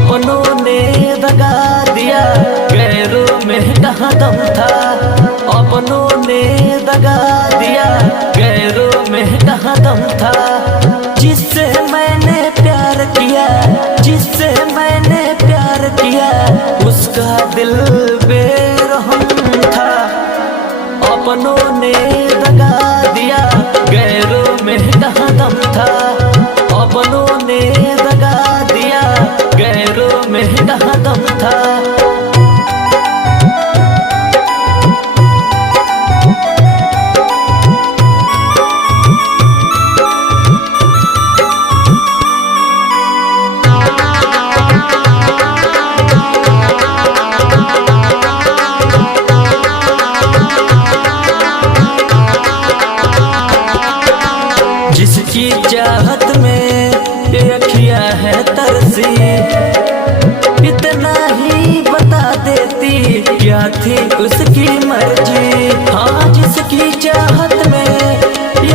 अपनों ने दगा दिया, गैरों में कहाँ दम था। अपनों ने दगा दिया, गैरों में कहाँ दम था। जिससे मैंने प्यार किया, जिससे मैंने प्यार किया, उसका दिल बेरहम था। अपनों ने दगा दिया, गैरों में कहाँ दम था। अपनों ने दगा दिया, गैरों में कहाँ दम था। जिसकी चाहत में अखियां है तरसी, इतना ही बता देती क्या थी उसकी मर्जी। हाँ, जिसकी चाहत में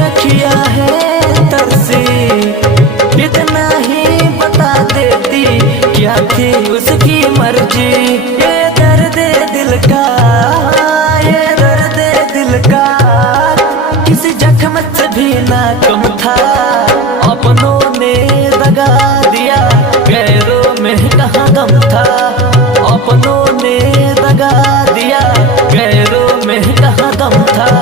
अखियां है तरसी, इतना ही बता देती क्या थी उसकी मर्जी। ये दर्द दिल का, ये दर्द दिल का किसी जख्म से भी ना कम था। अपनों ने दगा दिया, गैरों में कहाँ दम था। अपनों ने दगा दिया, गैरों में कहाँ दम था।